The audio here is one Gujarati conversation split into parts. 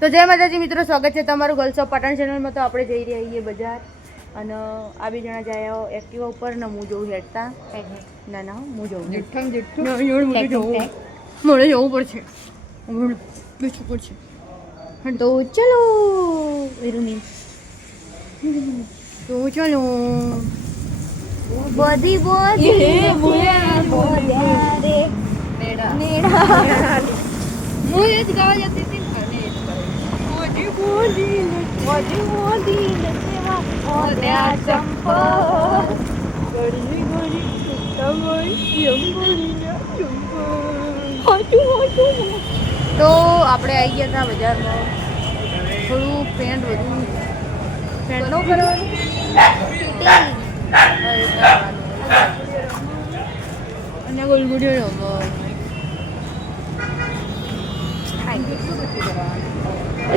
તો જય માતાજી મિત્રો, સ્વાગત છે તમારું ગર્લ્સ ઓફ પાટણ ચેનલમાં. તો આપણે જઈ રહ્યા છીએ બજાર અને આ બે જણા જાય એક્ટિવા ઉપર ને હું જોઉં હેડતા. ના ના હું જોઉં મળે જવું પડશે, બેસવું પડશે. તો ચલો વિરુની, તો ચલો બધી બોધી બોલ્યા રે નેડા. હું એ જ ગાવા જતી હતી. મોદી મોદી નચેવા ઓદ્યા ચંપા ગડી ગડી તમારી અંબોડીના ચંપા. તો આપણે આવી ગયા હતા બજારમાં. થોડું પેન્ટ બધું પેન્ટ નો કરવાનું અને ગોલગુડીઓ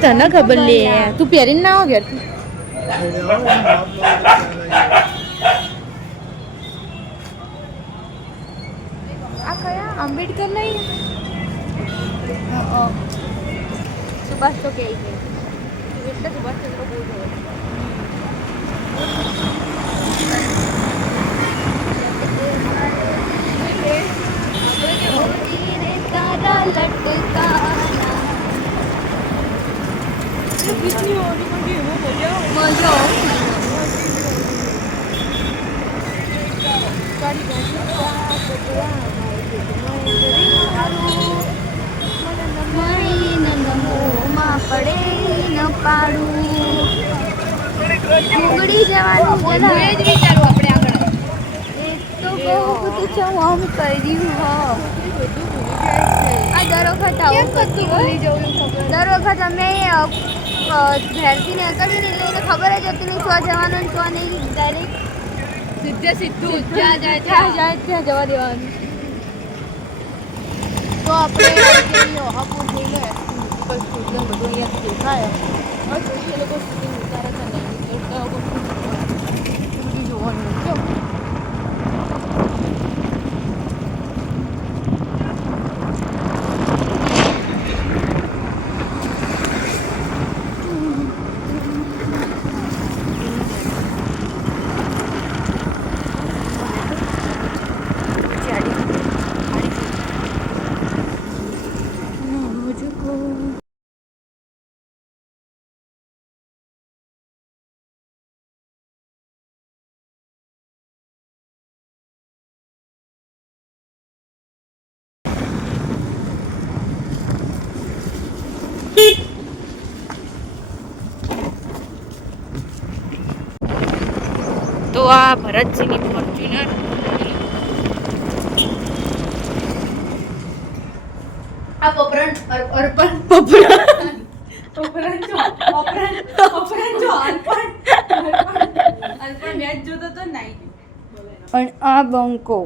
તને ખબર લે, તું પહેરીને ના આવો ઘેરથી. આ કયા આંબેડકર નહીં? સુભાષ તો કે એટલે સુભાષચંદ્ર બોઝ હોય. ઉગડી જવાનું બોલા એ જ વિચારું આપણે આગળ. એક તો બહુ બધું છે આમ કર્યું. આ દર વખત આવું કરતી ભૂલી જવું. દર વખત અમે ઘેરથી નીકળીને એટલે એને ખબર જ હતી નહીં શું જવાનું ને શું નહીં. ડાયરેક્ટ સીધું જ્યાં જાય ત્યાં જવા દેવાનું. તો આપણે ઓહાપુર થઈ લે બધું અહીંયા દેખાય. એ લોકો શૂટિંગ ઉતારે છે ને બધું જોવાનું છે. તો આ ભરતજીની ફોર્ચ્યુનર. આ પપરણ અર્પણ પપરણ જો અર્પણ મેચ જોતો તો નહીં. પણ આ બંકો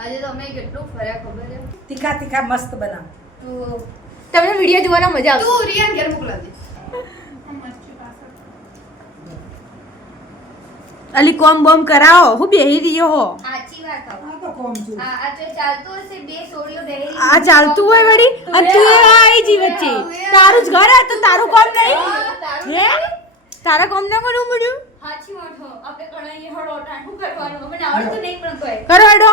આજે તો અમે કેટલું ફર્યા ખબર છે. તીખા તીખા મસ્ત બનાવ. તો તમને વિડીયો જોવાનો મજા આવશે. તું રિયાન ઘેર મોકલાજે. અલી કોમ બોમ કરાવો, હું બેહી રહ્યો હો. સાચી વાત કહું. આ તો કોમ છું. આ તો ચાલતું હશે બે સોળીઓ બેહી. આ ચાલતું હોય વળી અને તું એ આવી જી વચ્ચે. તારું જ ઘર હે તો તારું કામ નહીં હે? તારા કામ ના કરવું પડ્યું? સાચી વાત હો. આપણે કણાઈએ હળો ટાટું કરવાનું. મને આવડતું નહીં પણ કોઈ. કરો હેડો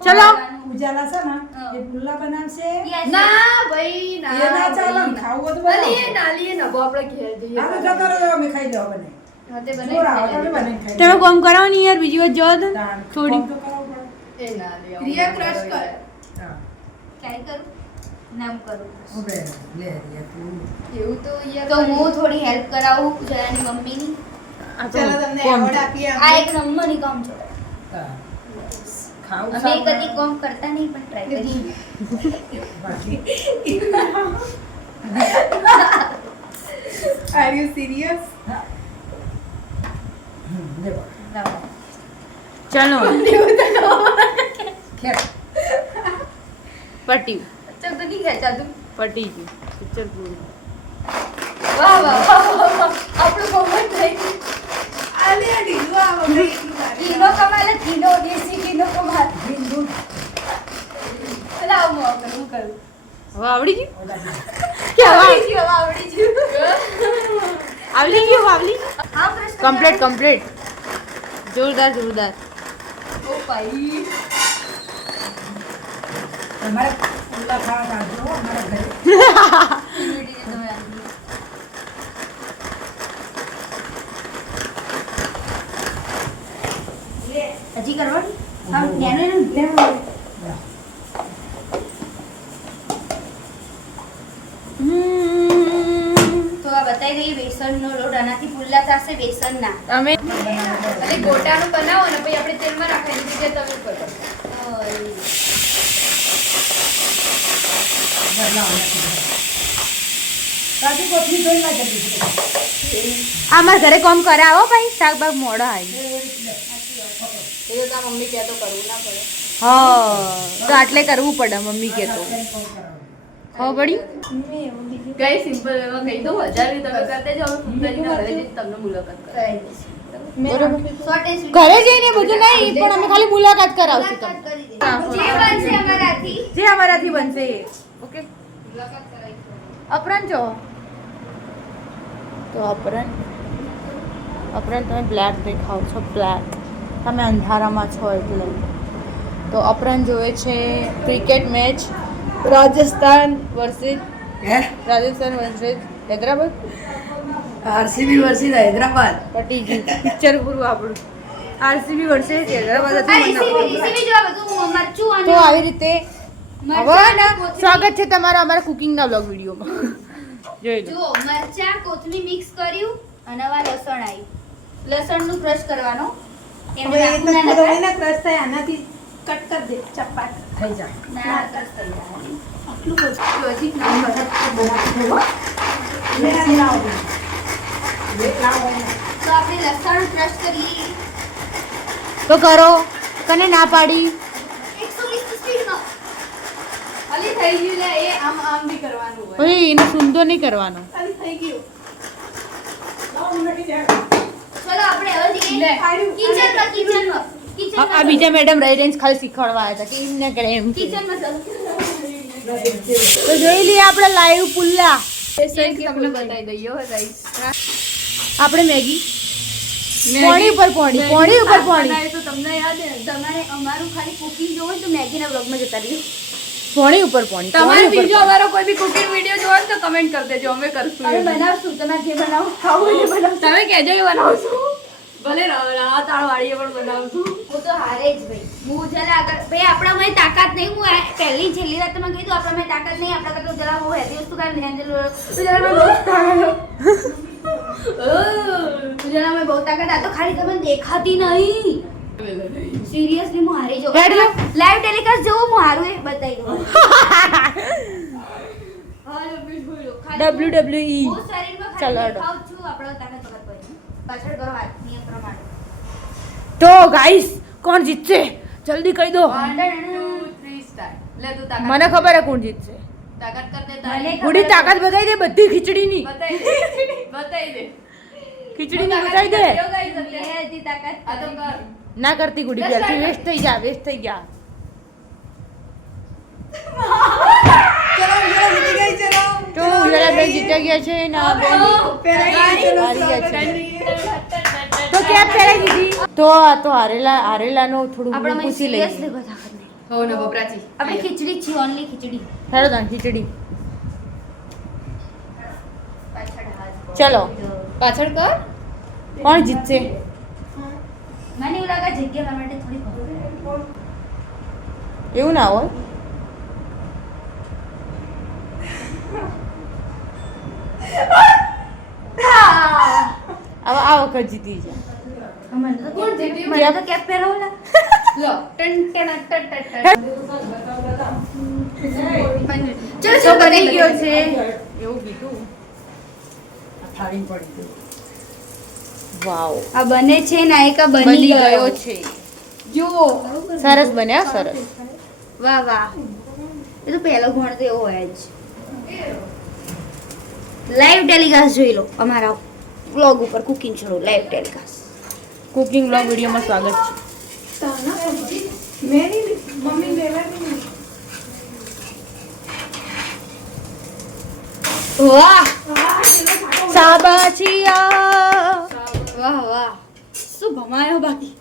ચલો. ઉજાલા છે ને એ પુલ્લા બનાવશે. ના ભાઈ ના. એ ના ચાલે ને, ખાવું બધું બનાવો. અલી એ નાલી એ નભો આપણે ઘેર જઈએ. હાલો જતો રહ્યો, અમે ખાઈ લેવા બને. હાથે જોર બનાવી આવે તમે બને ખાઈ તમે કોમ કરાવો ને યાર, બીજી વાત જવા દો તાણ. થોડી. કોમ તો કરવું પડે. એ નાલી રિયા ક્રશ કર. હા. ક્યાંય કરું નામ કરું. ઉભે લે રિયા તું. એવું તો યાર. તો હું થોડી હેલ્પ કરાવું જયાની મમ્મીની. ચલો તમને એવોર્ડ આપીએ. આ એક નંબરની કામ છે. હા. ખાવું અમે કદી કામ કરતા નહીં પણ ટ્રાય કરીએ. બાકી આર યુ સિરિયસ? લે બા. ચલો ખેર. પટ્યું ચલ તો નહીં ખેંચાતું. પટી ગયું પિક્ચર પૂરું. વાહ વાહ વાહ વાહ. આપણું કામ જ થઈ ગયું. આલે ઢીલો આવો ગઈ. ઘીનો કમાલ ઘીનો દેશી ઘીનો કમાલ. બિંદુ લાવ હું કરું. હવે આવડી ગયું ઓલા કે હવે આવડી ગયું. આવડી ગયું હા પ્રશ્ન કમ્પ્લીટ જોરદાર જોરદાર ઓ ભાઈ તમારે પુલ્લા ખાવા રાખજો હો, અમારા ઘરે હજી કરવાની હા નેનો તો આ બતાવી દઈએ બેસનનો લોટ આનાથી પુલ્લા થશે બેસનના તમે એટલે ગોટાનું બનાવો ને પછી આપણે તેલમાં રાખવાની રીતે તમે કરો બદલાવ નથી. કાચી કોથળી ધોઈ ના જલ્દી. અમારા ઘરે કોમ કરે આવો ભાઈ શાકભાગ મોડા આવી એ તો તારા મમ્મી કહેતો કરવું ના પડે હા તો આટલે કરવું પડે મમ્મી કે તો ફોન કરાવો. ખબર પડી કઈ સિમ્પલ એમાં કહી દો 1000 ની તમે કરતે જાઓ ફૂમતાજીના ઘરે જઈને તમને મુલાકાત કરાવી બરોબર ઘરે જઈને બધું નહીં પણ અમે ખાલી મુલાકાત કરાવશું તમને જે બનશે અમારાથી જે અમારાથી બનશે એ ઓકે મુલાકાત કરાવી અપરાન જો તો અપરાન તમે બ્લેક દેખાવ છો બ્લેક તમે અંધારામાં છો એટલે તો અપરાન જોવે છે ક્રિકેટ મેચ રાજસ્થાન વર્સિસ હે હૈદરાબાદ આરસીબી વર્સિસ હૈદરાબાદ. પટી ગયું પિક્ચર પૂરું આપણું આરસીબી વર્સિસ હૈદરાબાદ હતું મને રેસીપી જોવા બધું મરચું તો અને આવી રીતે હવે ને સ્વાગત છે તમારા અમારા કુકિંગના બ્લોગ વિડીયોમાં જોઈ લો જો મરચા કોથમી મિક્સ કર્યું અને આવા લસણ આવ્યું લસણનું ક્રશ કરવાનો એમાં નાખવું ના નખાય. ક્રશ થાય આનાથી કટ કરી દે ચપાટ થઈ જાય. ના ક્રશ કરી દેવાનું. આટલું બધું હજી ના કરે. તો આપણે લસણ ક્રશ કરી તો કરો કને ના પાડી 120 સ્પીડમાં અલી થઈ ગયું ને એ આમ આમ બી કરવાનું હોય ઓય એને સુંદર નહીં કરવાનો અલી થઈ ગયું ચલો આપણે હવે જઈએ કિચનમાં આ બીજા મેડમ રહી રહીને ખાલી શીખવાડવા આવ્યા હતા કે એમ ના કરે એમ કે. કિચનમાં ચાલો તો જોઈ લઈએ આપણે લાઈવ પુલ્લા તમને બતાવી દઈએ હો ગાઈસ આપણે મેગી પોણી ઉપર પોણી ઉપર પોણી તો તમને યાદ હે તમારે અમારું ખાલી કુકિંગ જોવો ને તો મેગીના બ્લોગમાં જતા રહીએ પોણી ઉપર પોણી તમારે પોણી ઉપર બીજો અમારો કોઈ બી કુકિંગ વિડિયો જોવો ને તો કમેન્ટ કરી દેજો અમે કરશું અમે બનાવશું તમારે જે બનાવો ખાવું એ બનાવશું તમે કહેજો એ બનાવશું ભલે રાત વાળીએ પણ બનાવશું હું તો હારે જ ભાઈ હું જરા આગળ ભાઈ આપણામાં તાકાત નહીં હું પહેલી છેલ્લી વાત તમે કીધું આપણામાં તાકાત નહીં આપણા કરતા જરા બહુ હેવી વસ્તુ કાંઈ હેન્ડલ ગુજરાતમાં બહુ તાકાત આ તો ખાલી તમને દેખાતી નહીં સિરિયસલી હું હારી જાઉં હેડ લો. લાઈવ ટેલિકાસ્ટ જોઉં હું હારું એ બતાવી દઉં WWE હું શરીરમાં ચાલો ખાલી હેડો. દેખાવ છું આપણો તાકાત વગર કોઈ પાછળ કરો હાથ નિયંત્રણ માટે તો ગાઈસ કોણ જીતશે જલ્દી કહી દો 1 2 3 સ્ટાર્ટ લે તું તાકાત મને ખબર હે કોણ જીતશે તાકાત કર દે મને તારી પૂરી તાકાત બતાવી દે બધી ખીચડીની બતાઈ દે ખીચડીની બતાવી દે કેવો ગાઈસ લે હતી તાકાત આ તો કર ના કરતી ગુડી પહેલથી વેસ્ટ થઈ ગયા તો ઉજળા બેન જીતી ગયા છે ને આ બેન હારી ગયા છે તો કેમ પહેરાઈ દીધી તો આ તો હારેલાનો થોડું આપણામાં પૂછી લઈએ સિરિયસલી બધા તાકાત નહીં હો ને બપરાચી આપણે ખીચડી જ છીએ ઓનલી ખીચડી હેડો તાન ખીચડી પાછળ હાથ ચલો પાછળ કર કોણ જીતશે મને એવું લાગે જગ્યા માટે થોડી ખબર એવું ના હોય આ વખત જીતી છે મને તો કોણ જીત્યું? મને તો કેપ પહેરાવલા લો ટન ટન ટન ટન ચલો તો બની ગયો છે એવું કીધું થાળી પડી ગઈ. વાવ આ બને છે ને એક બની ગયો છે જુઓ સરસ બન્યા સરસ વાહ વાહ એ તો પહેલો ગુણ તો એવો હોય જ લાઈવ ટેલિકાસ્ટ જોઈ લો અમારા વ્લોગ ઉપર કુકિંગ શરૂ લાઈવ ટેલિકાસ્ટ કુકિંગ બ્લોગ વિડીયોમાં સ્વાગત છે વાહ સાબાચિયા વાહ વાહ શું ભમાયો બાકી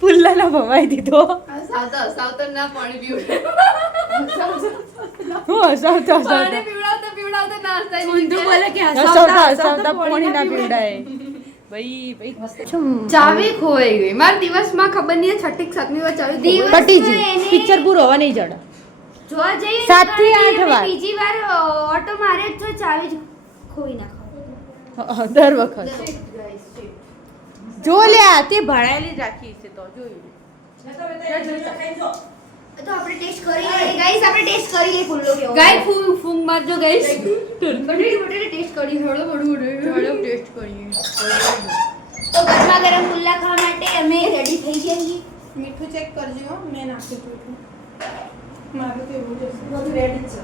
પુલ્લાના ભમાઈ દીધો સાવતર ના પાણી પીવડે હું હસાવતો પાણી પીવડાવતા નાસ્તા ઊંધું બોલે કે હસાવતા પાણી ના પીવડાય ભાઈ ચાવી ખોવાઈ ગઈ મારા દિવસમાં ખબર નહીં 6 થી 7 વાર ચાવી દિવસ પટી ગયું પિક્ચર પૂરો હવે નહીં જડે જોવા જઈએ 7 થી 8 વાર બીજી વાર ઓટો મારે તો ચાવી જ ખોઈ નાખો દર વખત જો લ્યા તે ભણાયેલી જ રાખી છે તો જોયું તો આપણે ટેસ્ટ કરી લઈએ ગાઈસ આપણે ટેસ્ટ કરી લઈએ ફૂલો કેવો ગાય ફૂંક મારજો ગાઈસ બટેટી ટેસ્ટ કરી હળો ટેસ્ટ કરીએ તો ગરમા ગરમ ફુલ્લા ખાવા માટે અમે રેડી થઈ જઈએ મીઠું ચેક કરજો મેં નાખ્યું હતું મારું તો એવું જ હશે બધું રેડી છે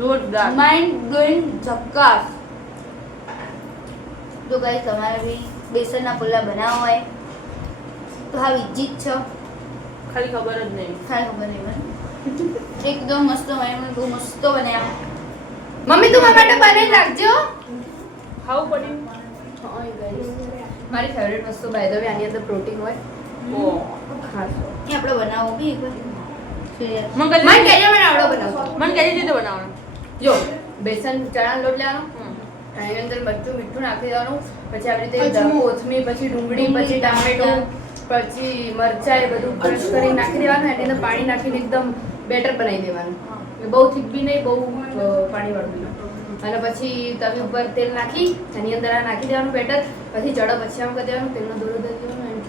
જોરદાર માઇન્ડ બ્લોઈંગ ઝક્કાસ તો ગાઈસ તમારે બી બેસનના પુલ્લા બનાવવા હોય તો હા વિજિત છો ખાલી ખબર જ નહીં ખાલી ખબર નહીં મને એકદમ મસ્ત હોય મને બહુ મસ્ત બનાવ્યા મમ્મી તું મારા માટે બનાવી રાખજો ખાવું પડ્યું મારી ફેવરેટ વસ્તુ બાય ધ વે આની અંદર પ્રોટીન હોય ખાસ એ આપણે બનાવો બી એકવાર મને કહેજો મને આવડો બનાવો મને કઈ રીતે બનાવવાનું જો બેસન ચણાનો લોટ લેવાનો એની અંદર બધું મીઠું નાખી દેવાનું પછી આવી રીતે કોથમીર પછી ડુંગળી પછી ટામેટો પછી મરચાં એ બધું ક્રશ કરી નાખી દેવાનું એની અંદર પાણી નાખીને એકદમ બેટર બનાવી દેવાનું બહુ થીક બી નહીં બહુ પાણીવાળું બી નહીં અને પછી તવી ઉપર તેલ નાખી એની અંદર આ નાખી દેવાનું બેટર પછી ચડો પછી આમ કરી દેવાનું તેલનો દોરો દઈ દેવાનો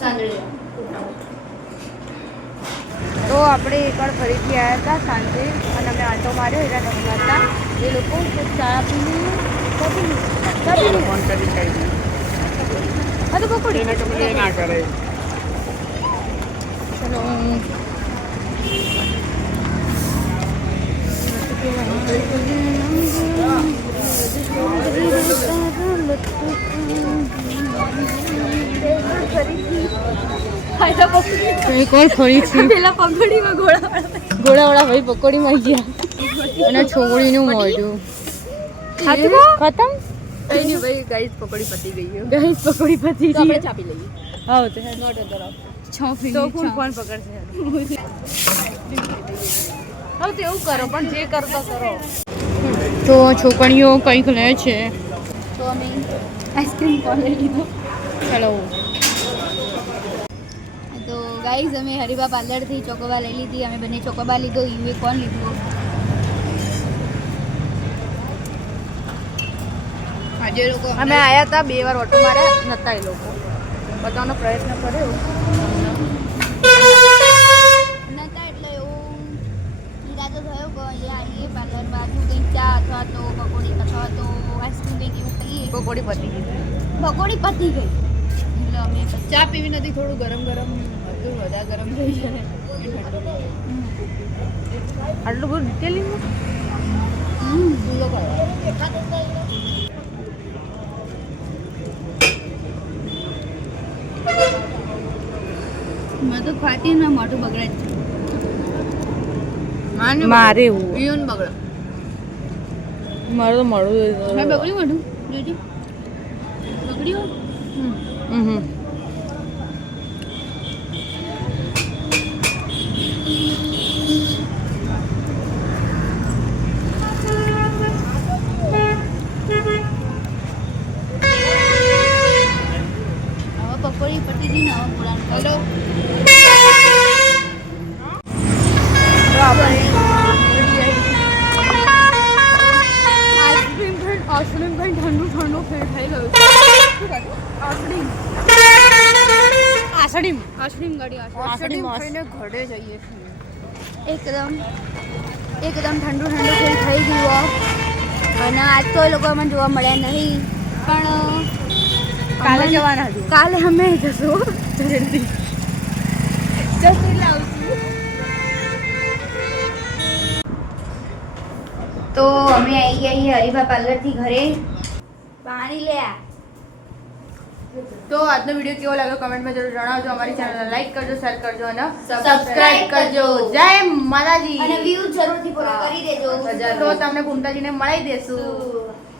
સાંજળે તો આપણે એકવાર ફરીથી આવ્યા હતા સાંજે અને અમે આંટો માર્યો એના નંબર હતા એ લોકો ચા પીને હા તો પકોડી ના કરે ચલો એક વાર ફરી છે પેલા પકોડીમાં ગોળાવાળા ભાઈ પકોડીમાં ગયા અને છોકરીનું મોઢું ખતમ કઈ નહીં ભાઈ ગાઈસ પકોડી પતી ગઈ છે ગાઈસ પકોડી પતી તો ગઈ આપણે ચાપી લઈએ હા તો નોટ અધર ઓફ તો ફૂલ ફોન પકડશે હવે તો એવું કરો પણ જે કરતો કરો તો છોકરીઓ કંઈક લે છે તો અમે આઈસ્ક્રીમ કોણ લઈ લીધો ચલો તો ગાઈઝ અમે હરિભા પાર્લરથી ચોકોબા લઈ લીધી અમે બંને ચોકોબા લીધો યુએ કોણ લીધું આજે લોકો અમે આયા હતા 2 વાર ઓટો માર્યા નતા એ લોકો બતાવવાનો પ્રયત્ન કર્યો નતા એટલે એવું ઈરાદો થયો કે અહીંયા આવીએ પાર્લર બાજુ કંઈક ચા અથવા તો પકોડી અથવા તો આઈસ્ક્રીમ કંઈક એવું ખાઈએ પકોડી પતી ગઈ પકોડી પતી ગઈ એટલે અમે પછી ચા પીવી નથી થોડું ગરમ ગરમ હતું વધારે ગરમ થઈ જાય આટલું બધું ડિટેલિંગમાં ચૂલો કરો મેં તો ખાતી ને મોઢું બગડે જ છે મારે એવું પીઓન બગડો મારું તો મળું મેં બગડ્યું મોઢું જોજો બગડ્યું હવે પકોડી પતી ગઈ ને હવે પૂરાનું હેલો આઈસ્ક્રીમ પણ ઠંડુ ફેર થઈ ગયું આસડીમ આઈસ્ક્રીમ મસ્ત. ખાઈને ઘરે જઈએ છીએ એકદમ ઠંડુ ફીલ થઈ ગયું અને આજ તો એ લોકો અમને જોવા મળ્યા નહીં પણ કાલે જવાના હતું કાલે અમે જશું જલ્દી તો અમે આવી ગયા છીએ હરિભા પાર્લરથી ઘરે પાણી લે આ તો આજનો વિડીયો કેવો લાગ્યો કમેન્ટમાં જરૂર જણાવજો. અમારી ચેનલને લાઈક કરજો, શેર કરજો અને Subscribe સબસ્ક્રાઇબ કરજો. જય માતાજી. અને વ્યૂ જરૂરથી પૂરા કરી દેજો. તો તમને કુંતાજીને મળી દેશું.